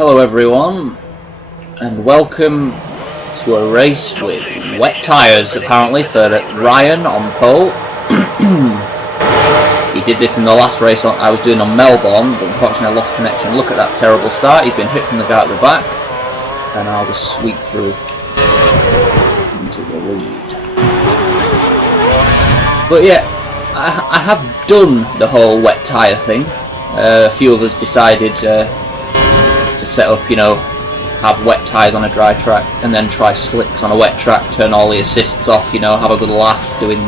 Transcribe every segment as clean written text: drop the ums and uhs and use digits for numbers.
Hello everyone, and welcome to a race with wet tyres apparently for Ryan on pole. He did this in the last race I was doing on Melbourne, but unfortunately I lost connection. Look at that terrible start. He's been hit from the guy at the back, and I'll just sweep through into the lead. But yeah, I have done the whole wet tyre thing. A few of us decided to set up, have wet tyres on a dry track and then try slicks on a wet track, turn all the assists off, have a good laugh doing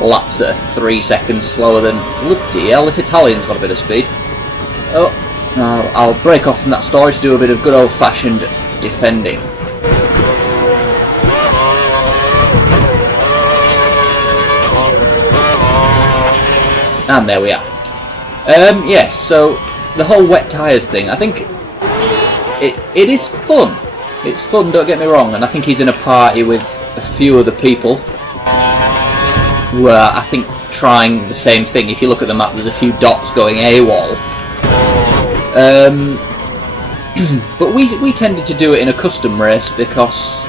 laps that are 3 seconds slower than... Bloody hell, this Italian's got a bit of speed. Oh, no, I'll break off from that story to do a bit of good old-fashioned defending. And there we are. Yes, so the whole wet tyres thing, I think it is fun. It's fun, don't get me wrong, and I think he's in a party with a few other people who are, I think, trying the same thing. If you look at the map, there's a few dots going AWOL. But we tended to do it in a custom race because,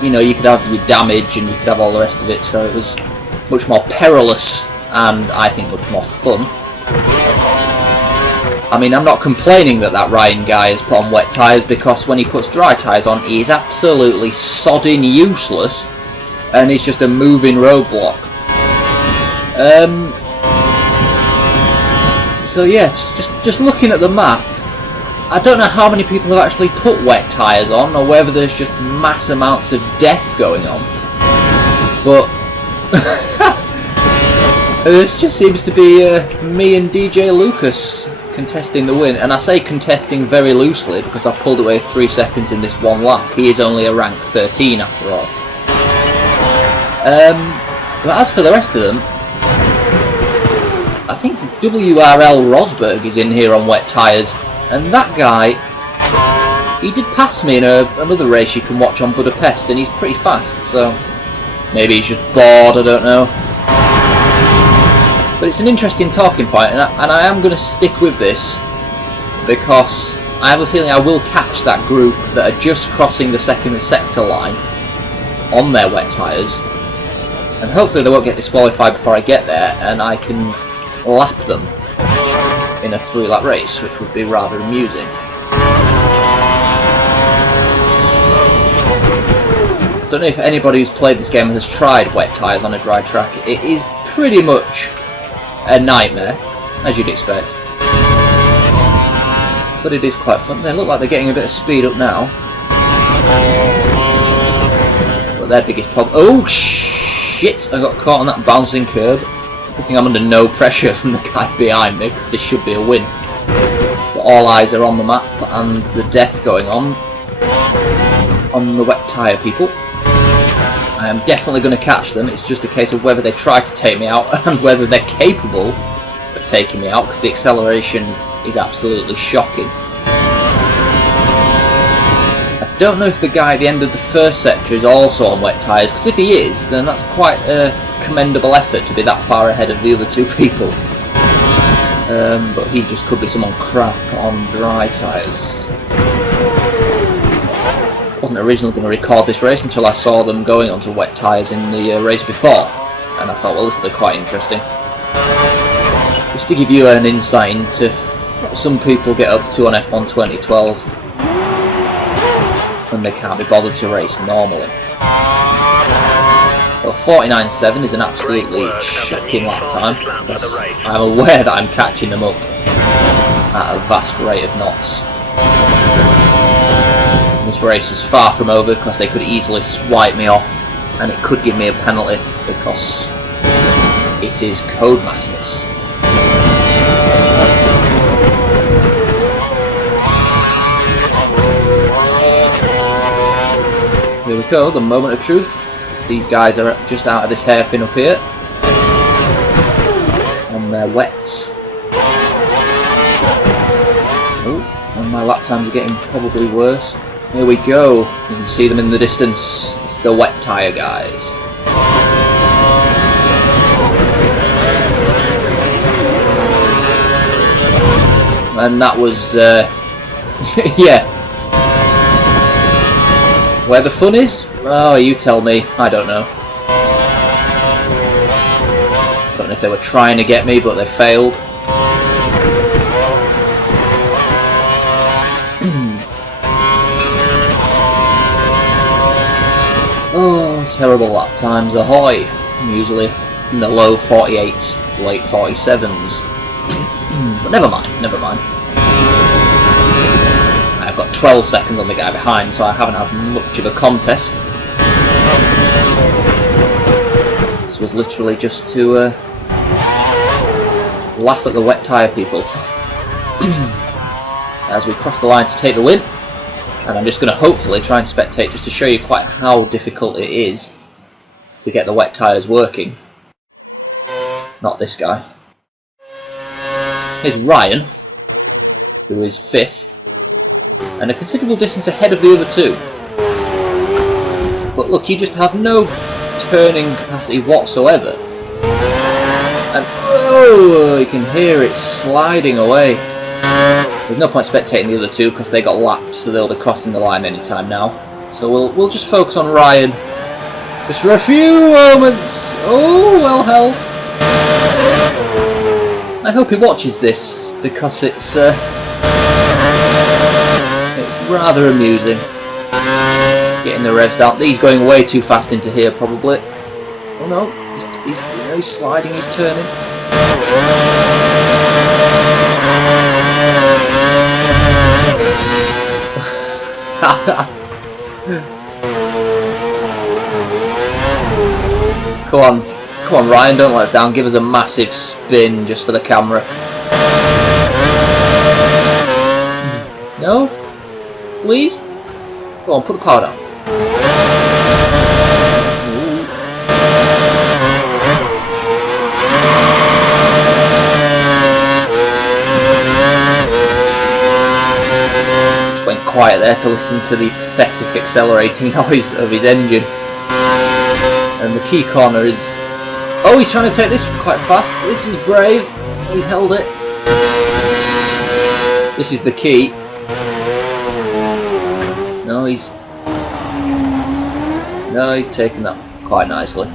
you could have your damage and you could have all the rest of it, so it was much more perilous and I think much more fun. I mean, I'm not complaining that Ryan guy has put on wet tyres, because when he puts dry tyres on, he is absolutely sodding useless, and he's just a moving roadblock. So yeah, just looking at the map, I don't know how many people have actually put wet tyres on, or whether there's just mass amounts of death going on. But this just seems to be me and DJ Lucas contesting the win, and I say contesting very loosely because I pulled away 3 seconds in this one lap. He is only a rank 13 after all. But as for the rest of them, I think WRL Rosberg is in here on wet tyres, and that guy, he did pass me in another race you can watch on Budapest, and he's pretty fast, so maybe he's just bored, I don't know. But it's an interesting talking point, and I am going to stick with this because I have a feeling I will catch that group that are just crossing the second sector line on their wet tyres, and hopefully they won't get disqualified before I get there and I can lap them in a 3-lap race, which would be rather amusing. I don't know if anybody who's played this game has tried wet tyres on a dry track. It is pretty much a nightmare, as you'd expect. But it is quite fun. They look like they're getting a bit of speed up now. But their biggest problem... Oh, shit! I got caught on that bouncing curb. Good thing I'm under no pressure from the guy behind me, because this should be a win. But all eyes are on the map, and the death going on the wet tyre people. I am definitely going to catch them. It's just a case of whether they try to take me out and whether they're capable of taking me out, because the acceleration is absolutely shocking. I don't know if the guy at the end of the first sector is also on wet tyres, because if he is, then that's quite a commendable effort to be that far ahead of the other two people. But he just could be someone crap on dry tyres. I wasn't originally going to record this race until I saw them going onto wet tyres in the race before, and I thought, well, this will be quite interesting. Just to give you an insight into what some people get up to on F1 2012 when they can't be bothered to race normally. Well, 49.7 is an absolutely shocking lap time, because I'm aware that I'm catching them up at a vast rate of knots. This race is far from over because they could easily swipe me off, and it could give me a penalty because it is Codemasters. Here we go, the moment of truth. These guys are just out of this hairpin up here on their wets. Oh, and my lap times are getting probably worse. Here we go, you can see them in the distance. It's the wet tyre guys. And that was Yeah. Where the fun is? Oh, you tell me. I don't know. Don't know if they were trying to get me, but they failed. Oh, terrible lap times. Ahoy! I'm usually in the low 48s, late 47s. But never mind, never mind. I've got 12 seconds on the guy behind, so I haven't had much of a contest. This was literally just to laugh at the wet tyre people. As we cross the line to take the win. And I'm just going to hopefully try and spectate just to show you quite how difficult it is to get the wet tyres working. Not this guy. Here's Ryan, who is 5th, and a considerable distance ahead of the other two. But look, you just have no turning capacity whatsoever. And oh, you can hear it sliding away. There's no point spectating the other two because they got lapped, so they'll be crossing the line anytime now. So we'll just focus on Ryan just for a few moments. Oh, well held. I hope he watches this because it's rather amusing. Getting the revs down. He's going way too fast into here, probably. Oh no, he's sliding, he's turning. Come on, Ryan, don't let us down. Give us a massive spin just for the camera. No? Please? Go on, put the power down. Just went quiet there to listen to the pathetic accelerating noise of his engine. And the key corner is... Oh, he's trying to take this quite fast. This is brave. He's held it. This is the key. No, he's taken that quite nicely.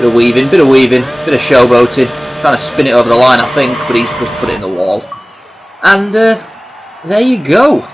Bit of weaving, bit of showboating. Trying to spin it over the line, I think, but he's just put it in the wall. And there you go.